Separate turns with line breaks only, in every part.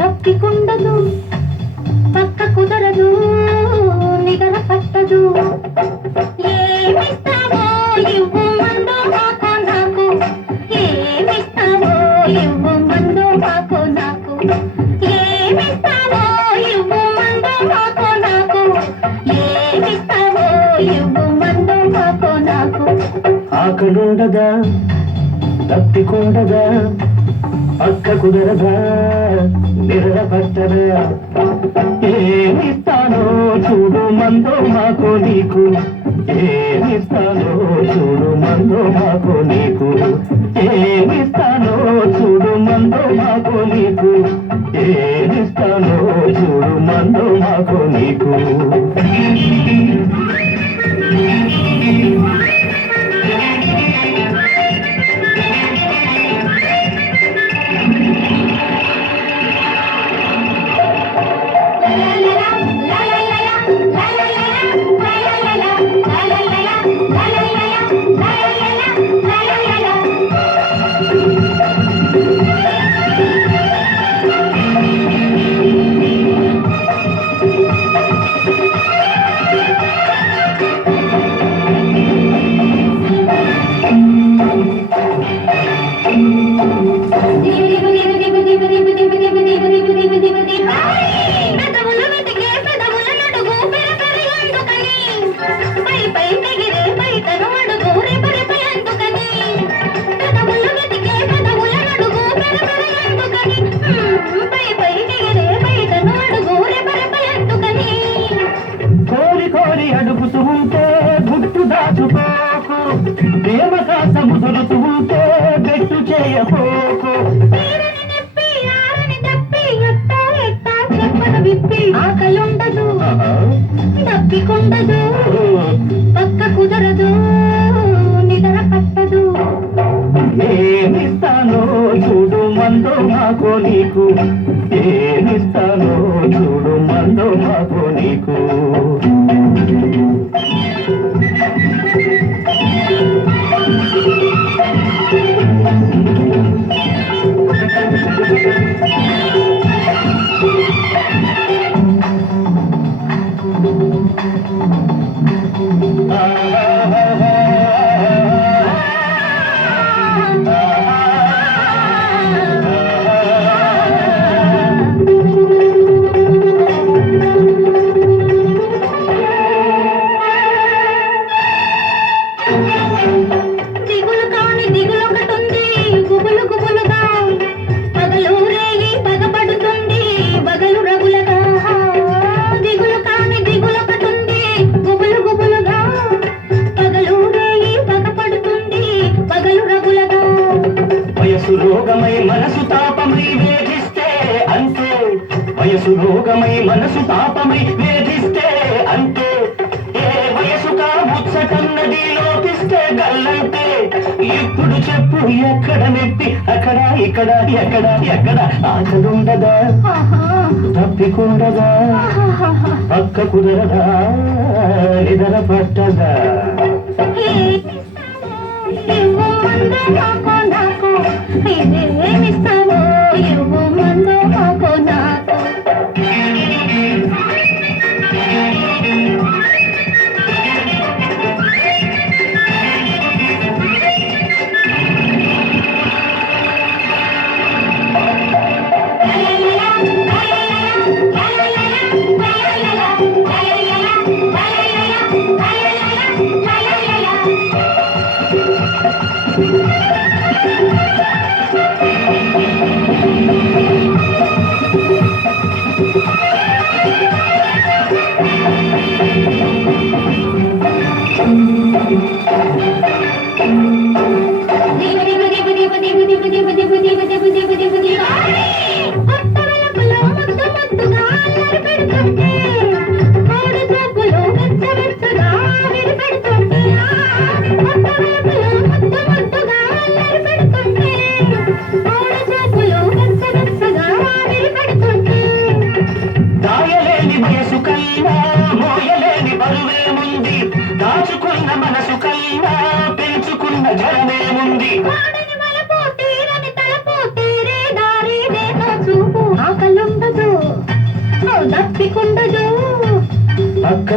దప్పికుండదు పక్క కుదరదు నిగర పట్టదు. ఏమిస్తావో ఇవ్వు మందో మాకో నాకు. ఏమిస్తావో ఇవ్వు మందో మాకో నాకు. ఏమిస్తావో ఇవ్వు మందో మాకో నాకు. ఏమిస్తావో ఇవ్వు మందో మాకో నాకు.
ఆకలుండదా? తప్పికుండదా పక్క కుదరదా? నిద్ర ఏమిస్తానో చూడు మందో మాకు నీకు. ఏమిస్తానో చూడు మందో మాకు నీకు.
విప్పి ఆకలుండదు దప్పికుండదు పక్క కుదరదు నిద్ర పట్టదు.
ఏమిస్తానో చూడు మందో మాకో నీకు. ఏమిస్తానో రోగమై మనసు తాపమై వేధిస్తే అంతే. వయసు రోగమై మనసు తాపమై వేధి లోపిస్తే గల్లంతే. ఇప్పుడు చెప్పు ఎక్కడ నెప్పి అక్కడ ఇక్కడ ఎక్కడ ఎక్కడ ఆకలుండదా తప్పికుండదా. పక్క కుదరదా నిద్ర పట్టదా?
ఇదేమిస్తావో? పెడుతుంటే మూడు చూపులు వెచ్చ వెచ్చగా
విడిపెడుతుంటే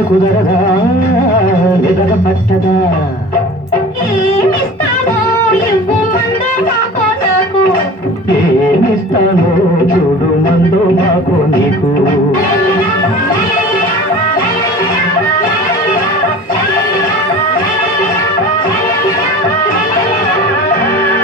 కుదరదా?